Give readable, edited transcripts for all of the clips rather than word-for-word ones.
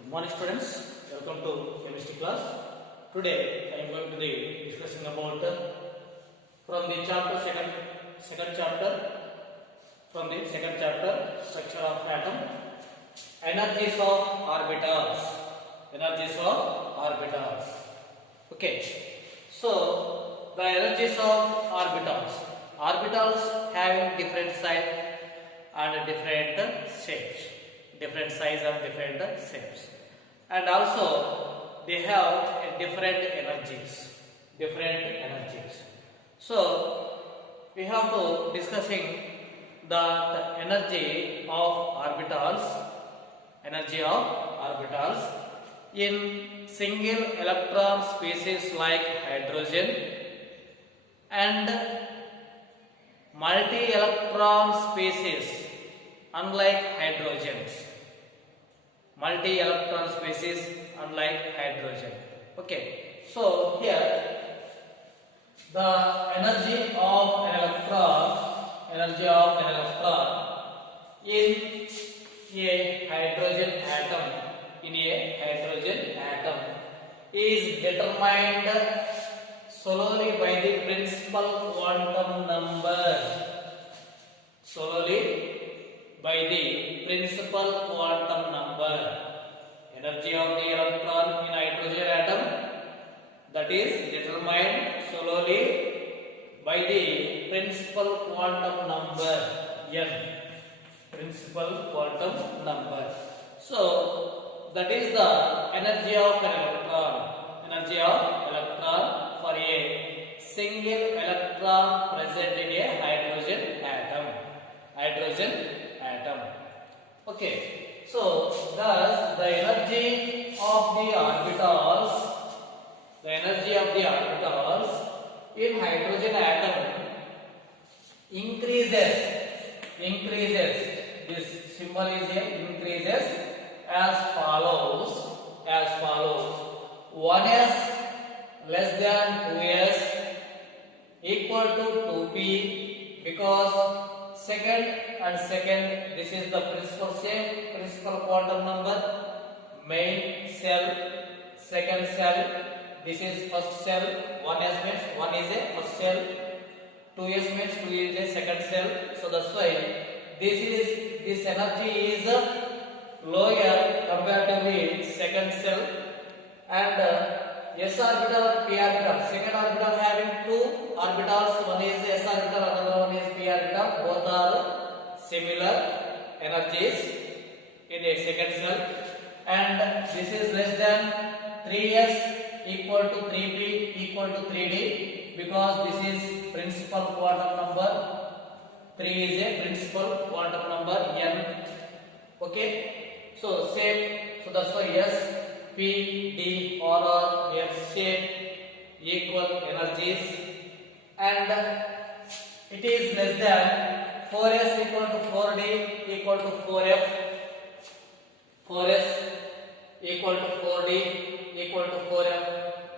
Good morning students, welcome to chemistry class. Today I am going to be discussing about from the second chapter structure of atom, energies of orbitals. Okay, so the energies of orbitals having different size and different shapes, and also they have different energies. So we have to discussing the energy of orbitals in single electron species like hydrogen and multi-electron species unlike hydrogens. Okay, so here the energy of an electron in a hydrogen atom is determined solely by the principal quantum number. Energy of the electron in hydrogen atom, that is determined solely by the principal quantum number n. So that is the energy of an electron for a single electron present in a hydrogen atom. Okay, so thus the energy of the orbitals in hydrogen atom increases. This symbol is here, increases as follows. 1s less than 2s equal to 2p, because second, this is the principal quantum number, main cell, second cell, this is first cell. 1s means 1 is a first cell, 2s means 2 is a second cell. So that's why this energy is lower comparatively second cell, and s orbital and p orbital, second orbital having two orbitals, one is s orbital, another one is p orbital, both are similar energies in a second cell, and this is less than 3s equal to 3p equal to 3d, because this is principal quantum number, 3 is a principal quantum number n. Okay, so same, so that's why s, p, d, r, f shape equal energies, and it is less than 4s equal to 4d equal to 4f, 4s equal to 4d equal to 4f,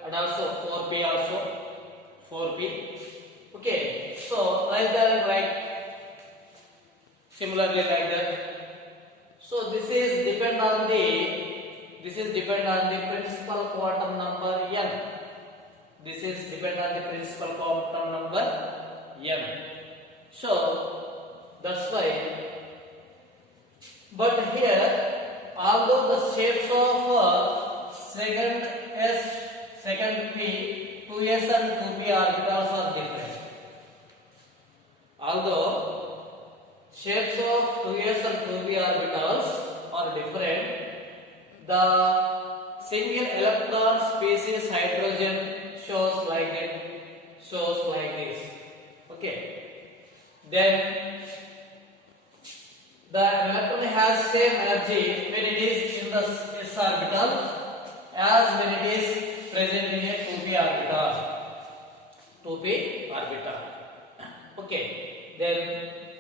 and also 4p also 4p. Okay, so similarly like that. So this is depend on the principal quantum number n. So that's why, but here although the shapes of second s, second p, 2s and 2p orbitals are different, the single electron species hydrogen shows like this. Okay, then the electron has same energy when it is in the s orbital as when it is present in a 2p orbital. Okay, then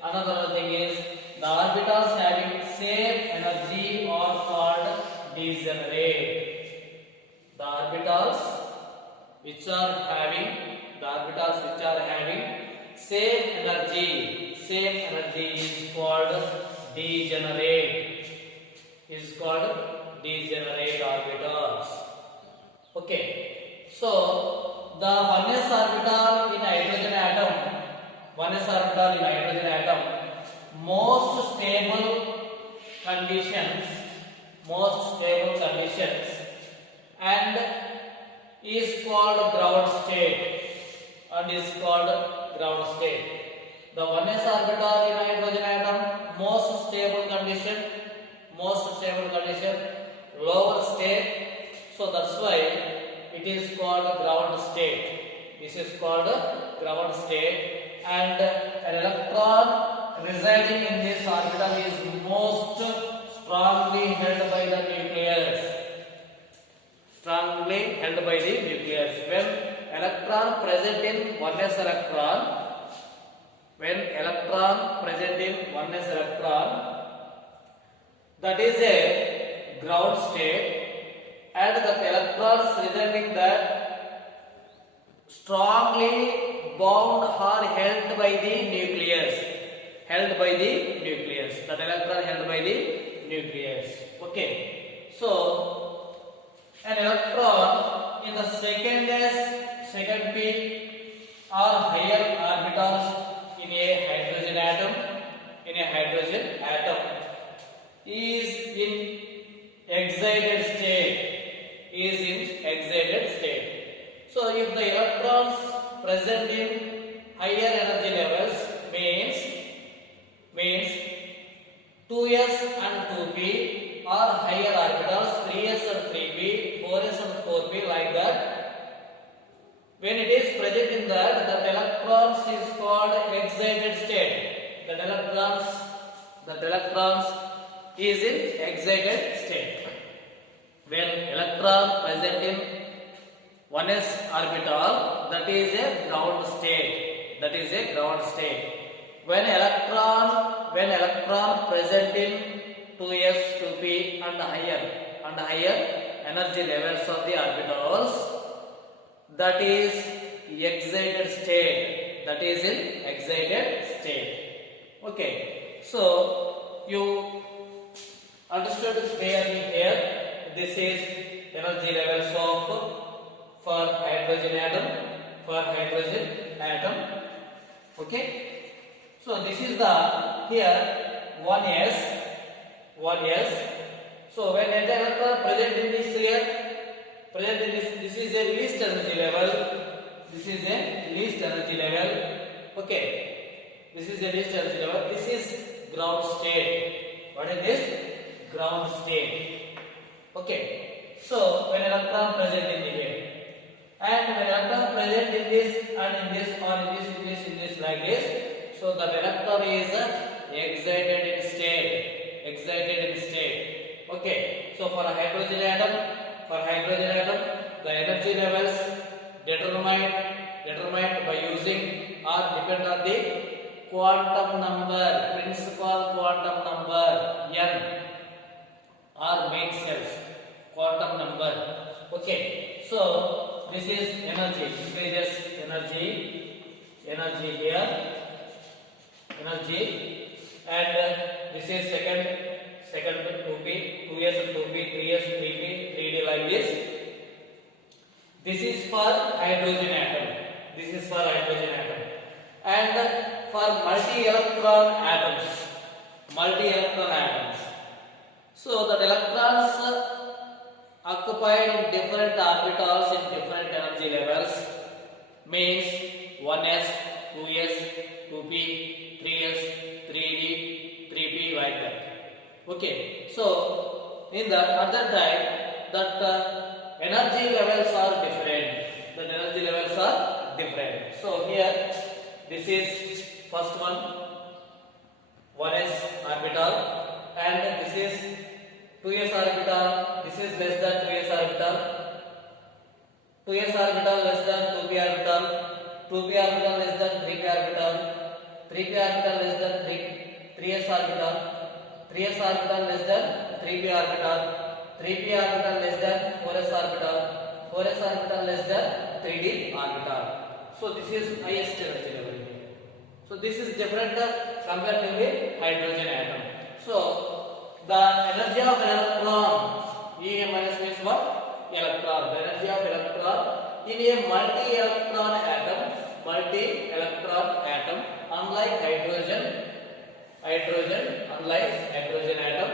another thing is the orbitals having same energy are called degenerate. The orbitals which are having same energy is called degenerate. is called degenerate orbitals. Okay, so the 1s orbital in hydrogen atom, 1s orbital in hydrogen atom, most stable conditions, and is called ground state, The 1s orbital in hydrogen atom, most stable condition, lower state. So that's why it is called ground state. This is called ground state, and an electron residing in this orbital is most strongly held by the nucleus. When electron present in 1s electron, that is a ground state, and the electrons residing that strongly bound or held by the nucleus. That electron held by the nucleus. Okay, so an electron in the second p or higher orbitals in a hydrogen atom is in excited state. So if the electrons present in higher energy levels means 2s and 2p or higher orbitals, 3s and 3p, 4s and 4p, like that. When it is present in that electrons is called excited state. That electrons is in excited state. When electron present in 1s orbital, that is a ground state. When electron present in 2s, 2p and higher energy levels of the orbitals, that is excited state. Okay, so you understood clearly here. This is energy levels for hydrogen atom. Okay, so this is the here 1s. So when the electron present in this here, this is a least energy level. Okay, this is ground state. What is this? Ground state. Okay, so when electron present in the air, and when electron present in this and in this like this, so the electron is excited in state. Okay, so for a hydrogen atom, the energy levels determined by using or depend on the quantum number, principal quantum number n, or main cells quantum number. Okay, so this is energy, increases energy here, and this is second 2p, 2s and 2p, 3s, 3p, 3d, like this. This is for hydrogen atom. And for multi-electron atoms. So the electrons occupied in different orbitals in different energy levels means 1s, 2s, 2p, 3s, 3d, 3p, like that. Okay, so in the other time that energy levels are different. So here this is first one, 1s orbital, and this is 2s orbital. This is less than 2s orbital. 2s orbital less than 2p orbital. 2p orbital less than 3p orbital. 3p orbital less than 3s orbital. 3s orbital less than 3p orbital. 3p orbital less than 4s orbital. 4s orbital less than 3d orbital. So this is highest energy level here. So this is different compared to the hydrogen atom. So the energy of electron, E minus means what? Electron. The energy of electron in a multi-electron atom, unlike hydrogen, unlike hydrogen atom,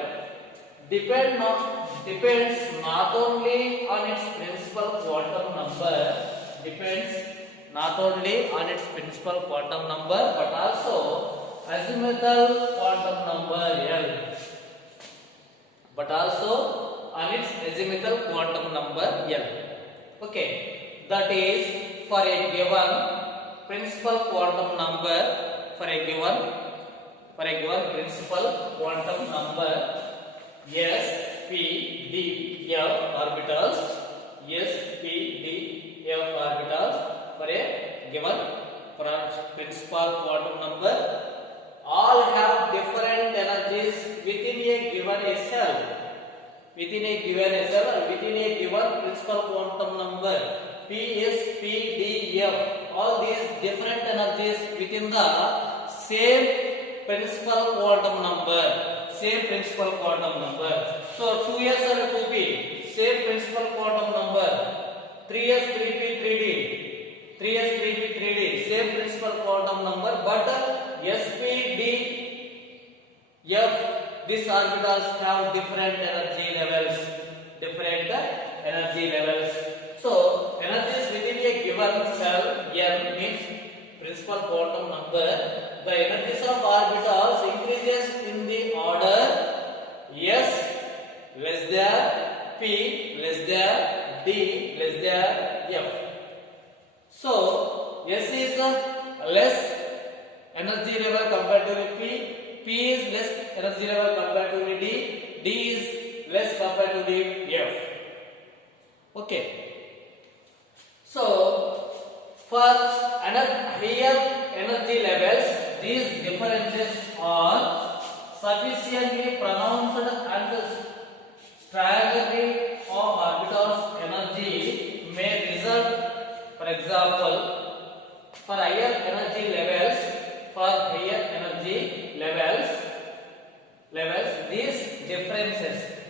depends not only on its principal quantum number, but also azimuthal quantum number L, Okay, that is for a given principal quantum number, principal quantum number S, P, D, F orbitals, for a given principal quantum number, all have different energies within a given cell, or within a given principal quantum number P, S, P, D, F. All these different energies within the same principal quantum number. So 2s and 2p, same principal quantum number. 3s, 3p, 3d, same principal quantum number, but sp, d, f, these orbitals have different energy levels. So energies within a given cell n means principal quantum number. The energies of orbitals increases in the order s less than p less than d less than f. So s is less energy level comparatively p is less energy level comparatively d is less comparatively f. Okay, so for higher energy levels, these differences are sufficiently pronounced and staggering of orbitals energy may result. For example, for higher energy levels,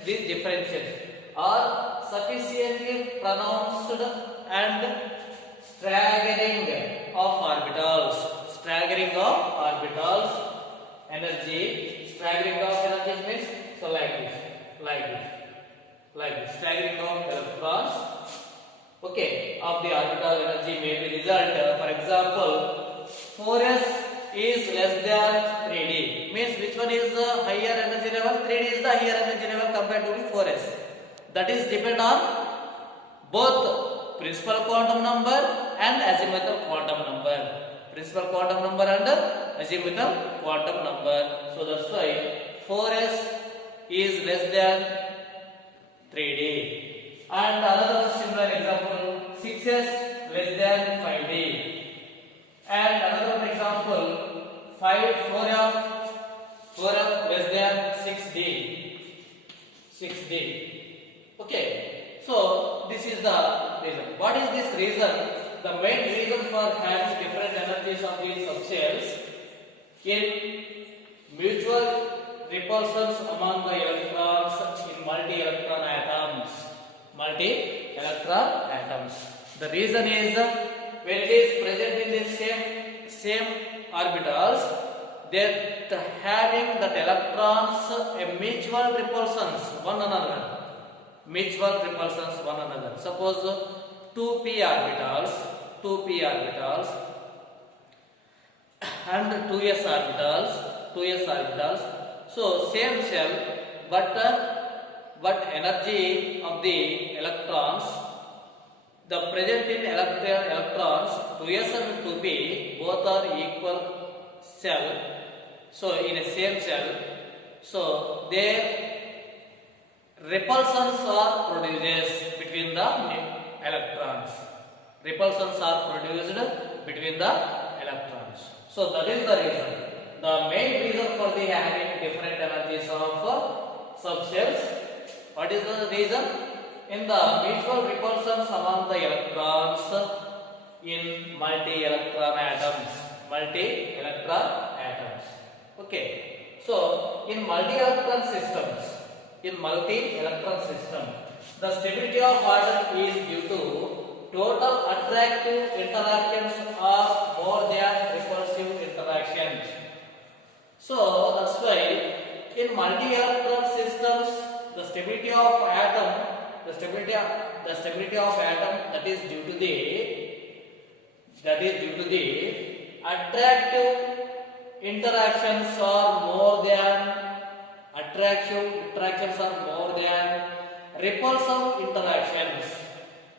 these differences are sufficiently pronounced and staggering of orbitals. Staggering of energy means so like this, staggering of electrons. Okay, of the orbital energy may be result. For example, 4s is less than 3d. Means which one is the higher energy level? 3d is the higher energy level compared to 4s. That is depend on both principal quantum number and azimuthal quantum number. So that's why 4s is less than 3d. And another similar example, 6s less than 5d. And another example, 4f less than 6d. Okay, so this is the reason. What is this reason? The main reason for having different energies of these subcells in mutual repulsions among the electrons in multi-electron atoms. The reason is when it is present in the same orbitals, that having that electrons a mutual repulsions one another. Suppose 2p orbitals and 2s orbitals. So same cell, but energy of the electrons, the present in electrons 2s and 2p both are equal cell. So in a same cell, so their repulsions are produced between the electrons. So that is the reason. The main reason for the having different energies of subcells. What is the reason? In the mutual repulsions among the electrons in multi-electron atoms. Okay. So in multi-electron systems, the stability of atom is due to total attractive interactions are more than repulsive interactions. So that's why in multi-electron systems, the stability of atom that is due to the attractive interactions are more than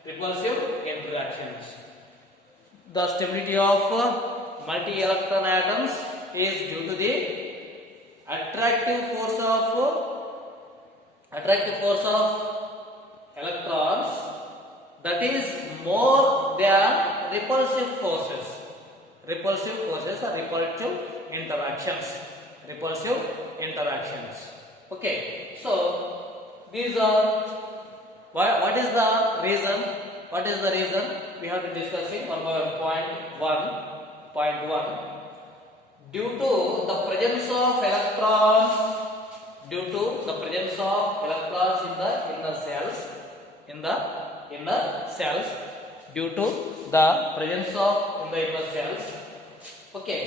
repulsive interactions. The stability of multi-electron atoms is due to the attractive force of electrons that is more than repulsive forces or repulsive interactions. Okay, so these are what is the reason we have to discuss it one by point 1. Due to the presence of electrons in the inner cells, due to the presence of in the inner cells, okay,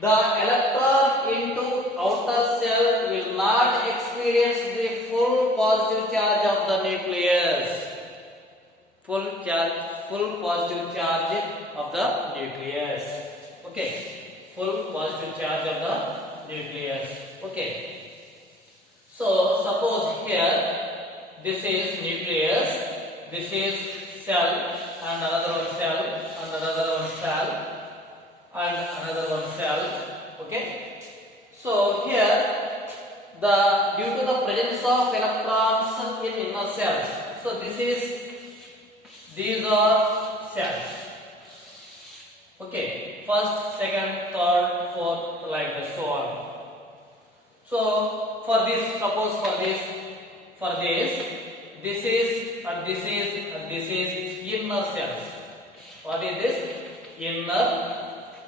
the electron into outer cell will not experience the full positive charge of the nucleus. Full positive charge of the nucleus. Okay, full positive charge of the nucleus. Okay, so suppose here this is nucleus, this is cell, and another one cell, and another one cell, and another one cell. Okay, so here due to the presence of electrons in inner cells, so these are cells. Okay, first, second, third, fourth, like this, so on. So for this, suppose for this is and this is inner cells. What is this? Inner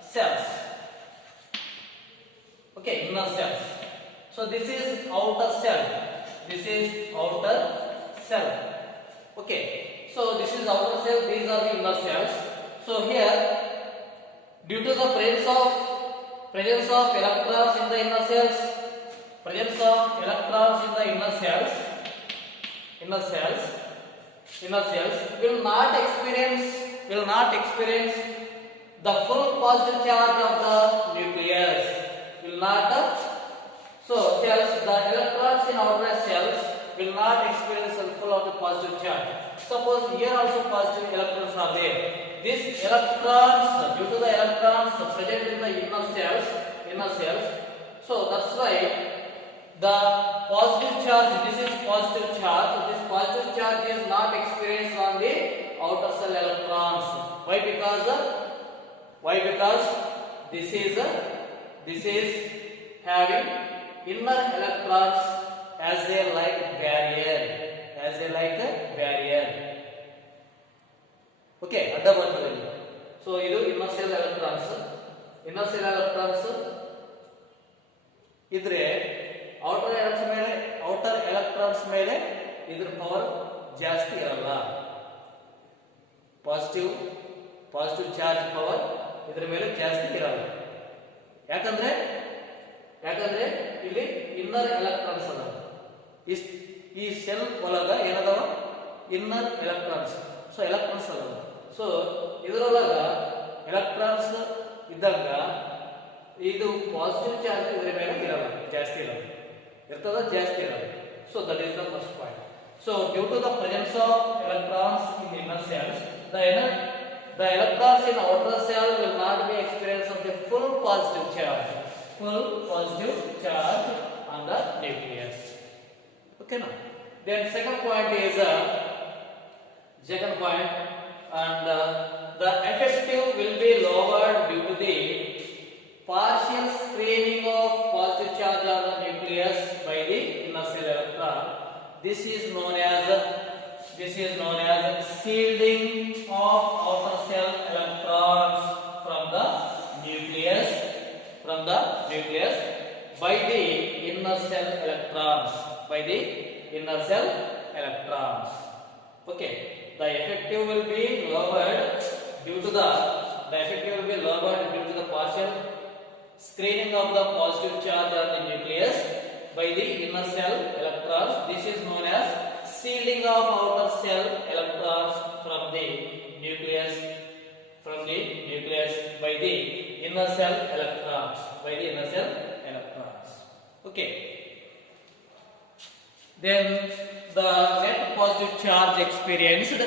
cells. Okay, inner cells. So this is outer cell. Okay, so this is outer cell, these are the inner cells. So here, due to the presence of electrons in the inner cells, will not experience the full positive charge of the nucleus. So cells, the electrons in outer cells will not experience the full of the positive charge. Suppose here also positive electrons are there. These electrons, due to the electrons present in the inner cells, so that's why the positive charge, this is positive charge, so this positive charge is not experienced on the outer cell electrons. Why? Because this is having inner electrons as a barrier. Okay, adda bartadalli. So idu inner cell electrons idre outer electrons ಮೇಲೆ ಇದರ power ಜಾಸ್ತಿ ಇರಲ್ಲ. Positive charge power ಇದರ ಮೇಲೆ ಜಾಸ್ತಿ ಇರಲ್ಲ. ಯಾಕಂದ್ರೆ ಇಲ್ಲಿ ಇನ್ನರ್ ಎಲೆಕ್ಟ್ರಾನ್ಸ್ ಅದಾವ. ಈ ಸೆಲ್ ಒಳಗ ಏನದಾವ? Inner electrons. ಸೊ ಎಲೆಕ್ಟ್ರಾನ್ಸ್ ಅದಾವ. ಸೊ ಇದರೊಳಗ ಎಲೆಕ್ಟ್ರಾನ್ಸ್ ಇದ್ದಾಗ ಇದು ಪಾಸಿಟಿವ್ ಚಾರ್ಜ್ ಇದರ ಮೇಲೆ ಇರಲ್ಲ, ಜಾಸ್ತಿ ಇರಲ್ಲ. So that is the first point. So due to the presence of electrons in inner cells, the electrons in outer cell will not be experienced of the full positive charge on the nucleus. Okay now. Then second point, and the effective will be lowered due to the partial screening of positive charge on the nucleus by the inner cell electron. This is known as shielding of outer cell electrons from the nucleus by the inner shell electrons. By the inner shell electrons. Okay. The effective will be lowered due to the partial screening of the positive charge on the nucleus by the inner shell electrons. This is known as shielding of outer shell electrons from the nucleus by the inner shell electrons. Okay. Then the net positive charge experienced.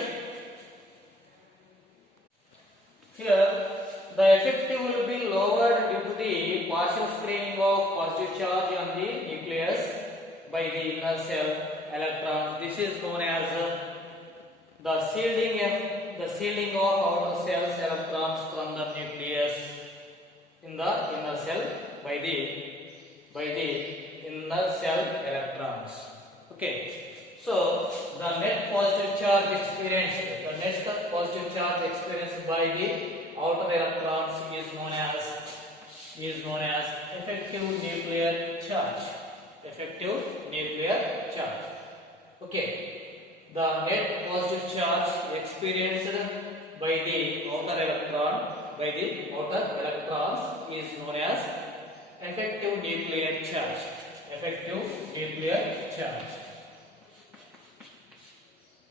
Here the effective will be lowered due to the partial screening of positive charge on the nucleus by the inner shell electrons. This is known as the shielding of outer shell's electrons from the nucleus in the inner shell by the inner shell electrons. Okay. So the net positive charge experienced by the outer electrons is known as effective nuclear charge. Okay. The net positive charge experienced by the outer electrons is known as effective nuclear charge.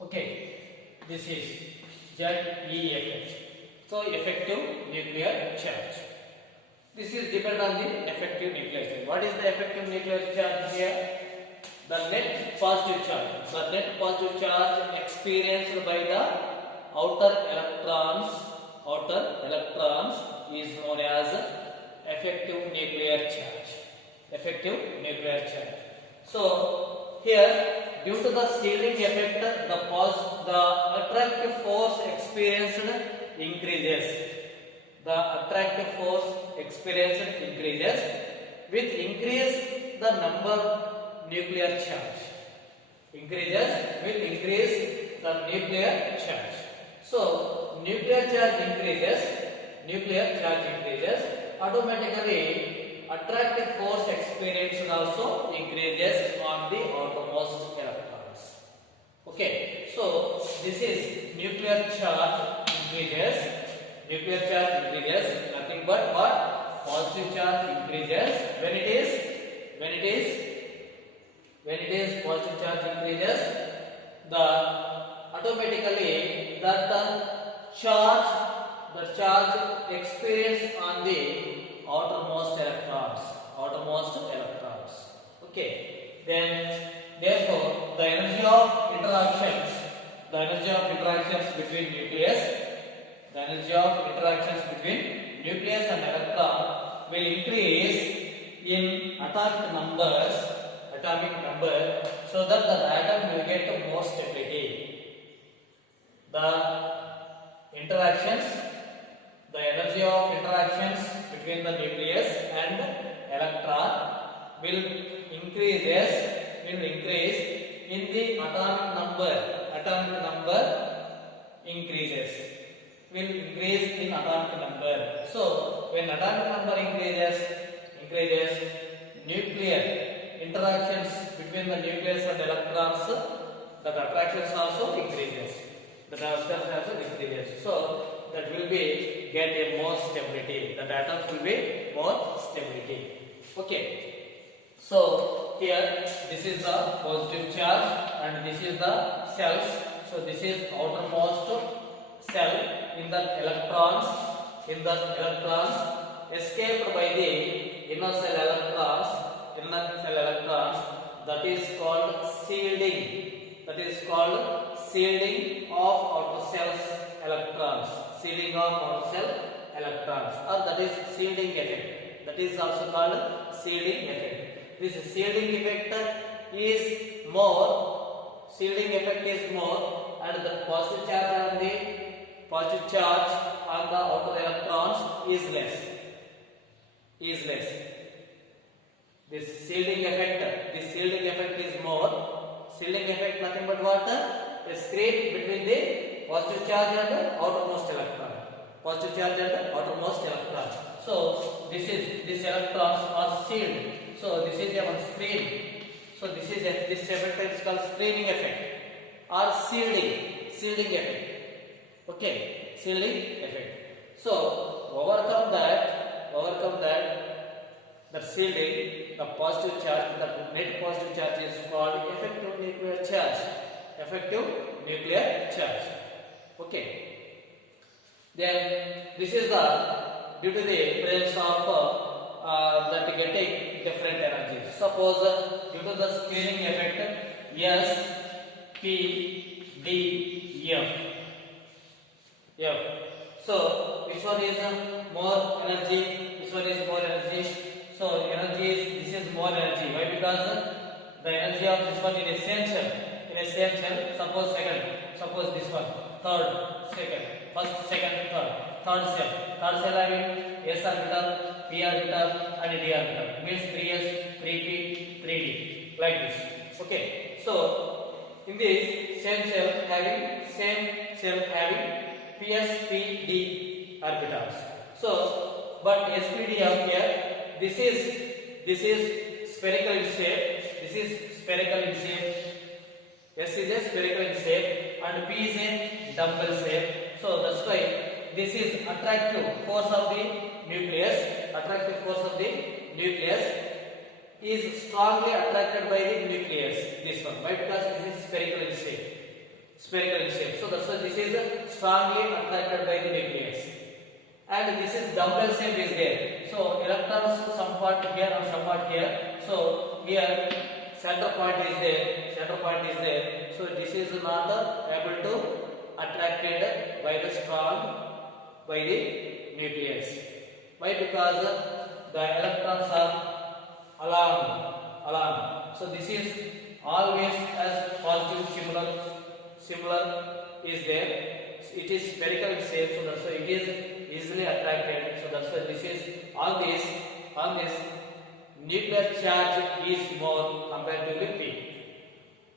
Okay, this is ZEF. So effective nuclear charge. This is depend on the effective nuclear charge. What is the effective nuclear charge here? The net positive charge experienced by the outer electrons is known as effective nuclear charge. So here, due to the shielding effect, the attractive force experienced increases. With increase the number nuclear charge. So nuclear charge increases, automatically attractive force experienced also increases on the outermost electrons. Okay, so this is nuclear charge increases, nothing but what? Positive charge increases. When it is positive charge increases, the automatically that charge experienced on the outermost electrons. Okay. Then therefore the energy of interactions between nucleus and electron will increase in atomic number, so that the atom will get more stability. The energy of interactions between the nucleus and electron will increase in the atomic number increases. So when atomic number increases, nuclear interactions between the nucleus and electrons, the attractions also increases. So that will be get a more stability. The atoms will be more stability. Okay. So here this is the positive charge and this is the cells. So this is outermost cell in the electrons. Escaped by the inner shell electrons. That is called shielding. Of outer cells electrons. Or that is shielding effect. That is also called shielding effect. This shielding effect is more, and the positive charge on the outer electrons is less. This shielding effect is more. Shielding effect nothing but what? A screen between the positive charge and outermost electron. So these electrons are shielded. So this is a one screen. So this effect is called screening effect or shielding effect. Okay, shielding effect. So overcome that shielding, the positive charge, the net positive charge is called effective nuclear charge. Effective nuclear charge. Okay. Then this is the due to the presence of that getting different energies. Suppose due to the screening effect, S, P, D, F. So which one is more energy? Which one is more energy? So energy is, this is more energy. Why? Because the energy of this one in a same cell. Suppose this one, third, second, first, second, third cell having S orbital, P orbital and D orbital. Means 3S, 3P, 3D, like this. Okay. So in this same cell having PS, P, D orbitals. So but SPD of here, this is spherical in shape. S is a spherical in shape and P is a dumbbell shape. So that's why this is attractive force of the nucleus. Is strongly attracted by the nucleus. This one. Why? Because this is spherical in shape. So that's why this is strongly attracted by the nucleus. And this is dumbbell shape is there. So electrons some part here and some part here. So here center point is there. So this is not able to attracted by the nucleus. Why? Because the electrons are along. So this is always as positive similar is there. It is spherical in shape, so that's why it is easily attracted. So that's why this is on this nuclear charge is more comparatively P.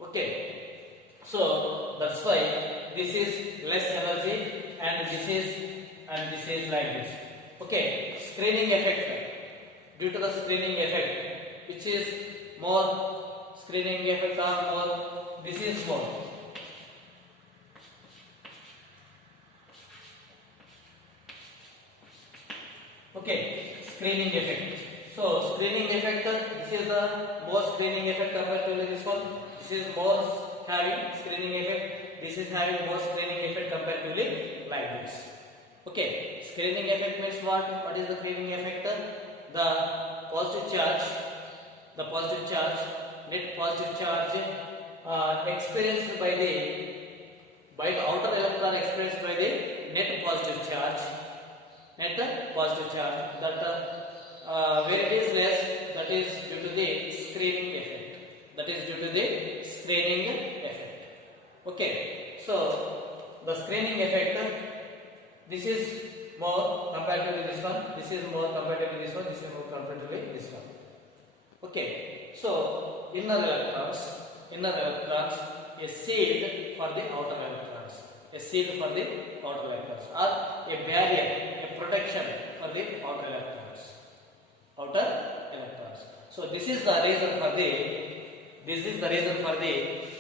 Okay. So that's why this is less energy and this is like this. Okay. Screening effect. Due to the screening effect, which is more screening effect or more, this is more. Okay, screening effect. So screening effect, this is the more screening effect compared to this one. This is more having screening effect. This is having more screening effect compared to like this. Okay, screening effect means what? What is the screening effect? The positive charge, net positive charge experienced by the outer electron experienced by the net positive charge. That where it is less, that is due to the screening effect. Okay. So the screening effect, this is more comparatively this one. This is more comparatively this one. Okay. So inner electrons, a shield for the outer electrons. Or a barrier, a protection for the outer electrons. So this is the reason for the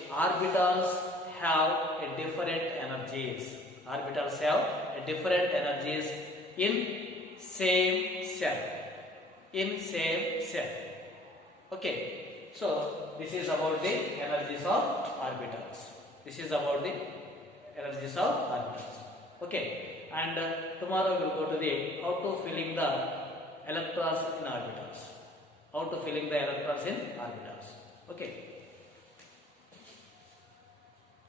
orbitals have a different energies. In same cell. Okay. So this is about the energies of orbitals. Okay. And tomorrow we will go to the how to filling the electrons in orbitals. Okay.